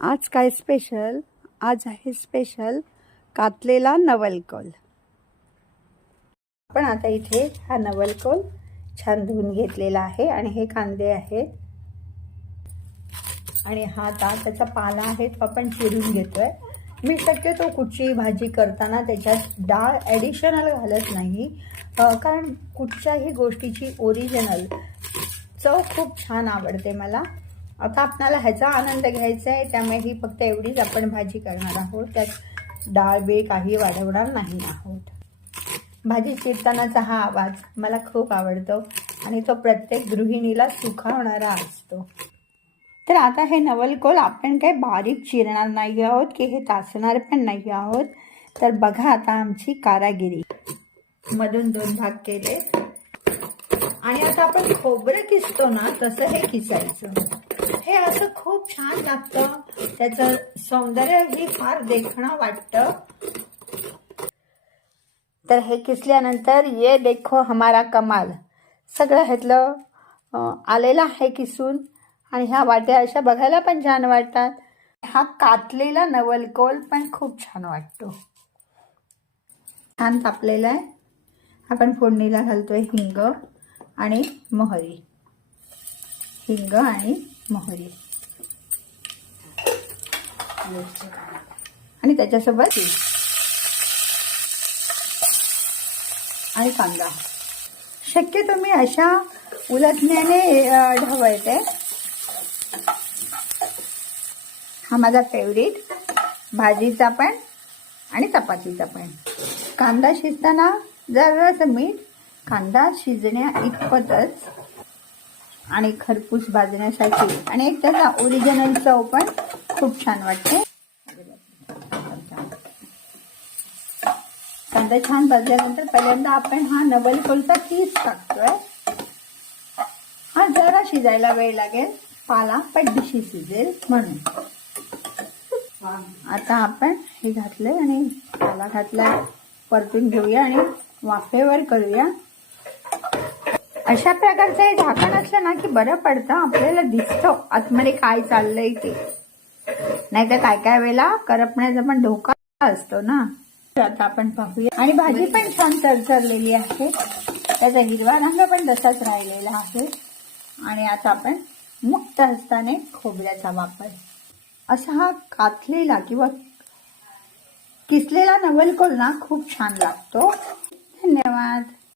आज काय स्पेशल आज आहे स्पेशल कातलेला नवलकोल. पण आता इथे हा नवलकोल छान धुवून घेतलेला आहे आणि हे कांदे आहेत आणि हा आता त्याचा पाला आहे तो आपण चिरून घेतोय. मी शक्यतो कुठची भाजी करताना त्याच्यात डाळ ॲडिशनल घालत नाही. कारण कुठच्याही गोष्टीची ओरिजिनल चव खूप छान आवडते मला. आता आपणाला ह्याचा आनंद घ्यायचा आहे त्यामुळे ही फक्त एवढीच आपण भाजी करणार आहोत. त्यात डाळ बी काही वाढवणार नाही आहोत. भाजी चिरतानाचा हा आवाज मला खूप आवडतो आणि तो प्रत्येक गृहिणीला सुखावणारा असतो. तर आता हे नवलकोल आपण काही बारीक चिरणार नाही आहोत की हे तासणार पण नाही आहोत. तर बघा आता आमची कारागिरी. मधून दोन भाग केले. आणि आता आपण खोबरं किसतो ना तसं हे किसायचं. हे असं खूप छान लागतं. त्याचं सौंदर्य ही फार देखणं वाटतं. तर हे किसल्यानंतर ये देखो हमारा कमाल. सगळं ह्यातलं आलेलं आहे किसून. आणि ह्या वाट्या अशा बघायला पण छान वाटतात. हा कातलेला नवलकोल पण खूप छान वाटतो. छान तापलेला आहे. आपण फोडणीला घालतोय हिंग आणि मोहरी. हिंग आणि मोहरी. आणि त्याच्यासोबत आणि कांदा. शक्यतो मी अशा उलटण्याने ढवळते. हा माझा फेवरेट भाजीचा पण आणि चपातीचा पण. कांदा शिजताना जरासं मीठ कांदा शिजण्या इतपतच आणि खरपूस भाजण्यासाठी. आणि एक त्याचा ओरिजिनल चव पण खूप छान वाटते. कांदा छान भाजल्यानंतर पहिल्यांदा आपण हा नवलकोलचा कीस टाकतोय. हा जरा शिजायला वेळ लागेल. पाला पड्डीशी शिजेल म्हणून. आता आपण हे घातलंय आणि पाला घातलाय. परतून घेऊया आणि वाफेवर करूया. अशा प्रकारचं हे झाकण असलं ना की बरं पडतं आपल्याला दिसतं. आतमध्ये काय चाललंय ते. नाहीतर काय काय वेळेला करपण्याचा पण धोका असतो ना. तर आता आपण पाहूया. आणि भाजी पण छान चरचरलेली आहे. त्याचा हिरवा रंग पण तसाच राहिलेला आहे. आणि आता आपण मुक्त हस्ताने खोबऱ्याचा वापर. असा हा कातलेला किंवा किसलेला नवलकोल ना खूप छान लागतो. धन्यवाद.